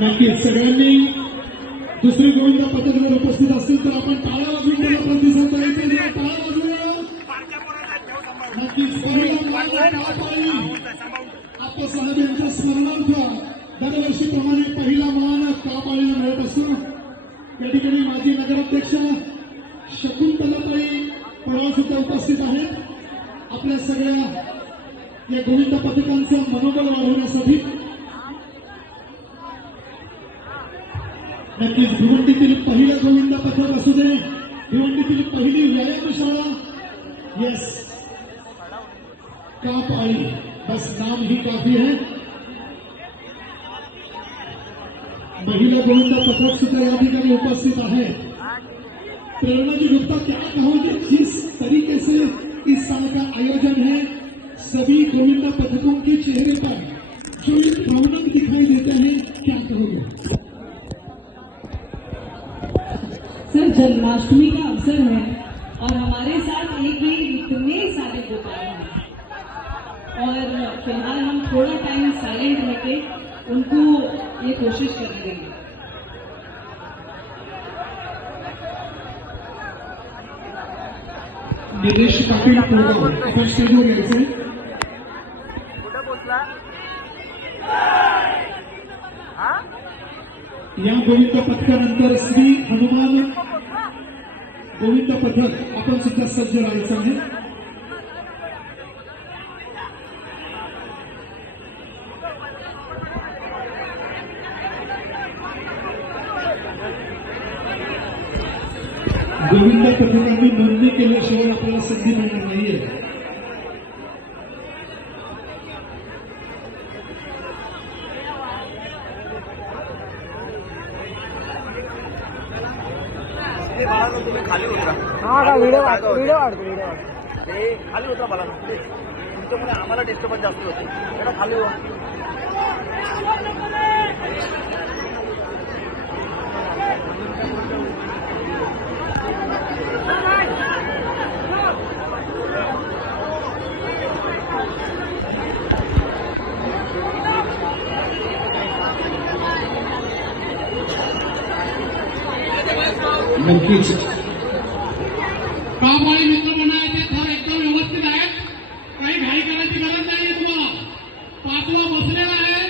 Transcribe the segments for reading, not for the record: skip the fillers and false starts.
नक्कीच सगळ्यांनी दुसरी गोविंदा पथक जर उपस्थित असतील तर आपण टाळ्या वाजवून त्याला प्रतिसाद द्यायचा. जरा टाळ्या वाजवूया. नक्कीच पहिला आप्पासाहेब यांच्या स्मरणार्थ दरवर्षीप्रमाणे पहिला मान काळपाळीला मिळत असतो. या ठिकाणी माजी नगराध्यक्ष शकुंतलाताई पवार सुद्धा उपस्थित आहेत. आपल्या सगळ्या या गोविंदा पथकांचं मनोबल वाढवण्यासाठी नक्कीच भिवंडीतील पहिलं गोविंदा पथक असू दे, भिवंडीतील पहिली व्यायामशाळा, येस काळपाळी, बस नाम ही काफी है. महिला गोविंदा पथक सुद्धा या ठिकाणी उपस्थित है. प्रेरणा जी गुप्ता, क्या कहोगे जिस तरीके से इस साल का आयोजन है, सभी गोविंदा पथकों के चेहरे पर जो एक रौनक दिखाई देते हैं, क्या कहोगे? सर, जन्माष्टमी का अवसर है और हमारे साथ एक ही इतने सारे गोपाल हैं और फिलहाल हम थोड़ा टाइम साइलेंट रहके उनको ये कोशिश कर रहे हैं. निलेश पाटील कोळगाव आपण स्टेजवर यायचंय. या गोविंद पथकानंतर श्री हनुमान गोविंद पथक आपण सुद्धा सज्ज राहायचं आहे. गोविंद पथकांनी नोंदणी केल्याशिवाय आपल्याला संधी मिळणार नाहीये. तुम्ही खाली उतरा. व्हिडिओ वाढतो ते खाली उतरा. मला तुमच्यामुळे आम्हाला डिस्टर्बन्स जास्त होते. त्याला खाली हो. नक्कीच काळपाळी मित्र मंडळाचे थर एकदम व्यवस्थित आहेत. काही घाई करायची गरज नाही. तुम्हाला 5वा बसलेला आहे,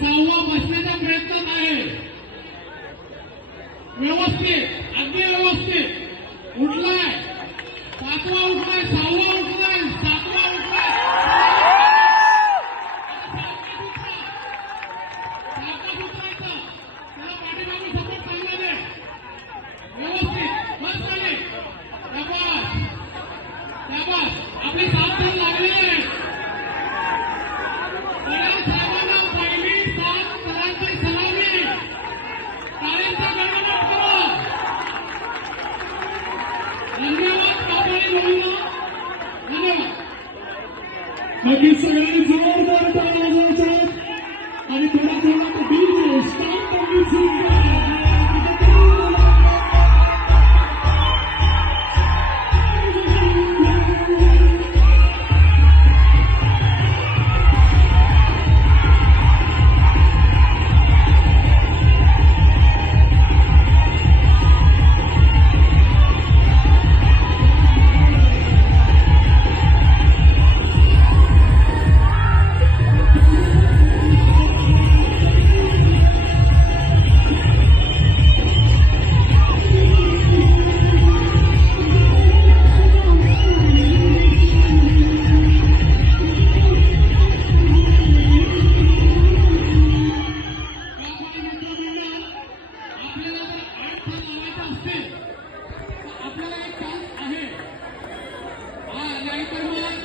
6वा बसण्याच्या प्रयत्नात आहे. व्यवस्थित, अगदी व्यवस्थित उठलाय. 5वा उठलाय, 6वा उठलाय, 7वा उठलाय. सावकाश उतरायचं. त्याला पाठीमागे सपोर्ट चांगला दे. व्यवस्थित बस झाली. त्याबाद आपली 7 जण लागले. साहेबांना पहिली 7 जणांची सलामी. टाळ्यांचा गणगणाट करा. धन्यवाद. काळपाळी गोविंदा, धन्यवाद. नक्कीच सगळ्यांनी जोरदार टाळ्या वाजवायच्या आणि थोडा थोडा डीजे स्टार्ट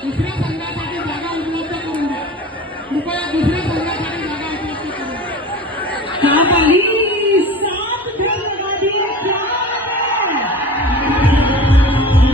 दुसऱ्या संघासाठी जागा उपलब्ध करून द्या. कृपया दुसऱ्या संघासाठी जागा उपलब्ध करून द्या. काळपाळी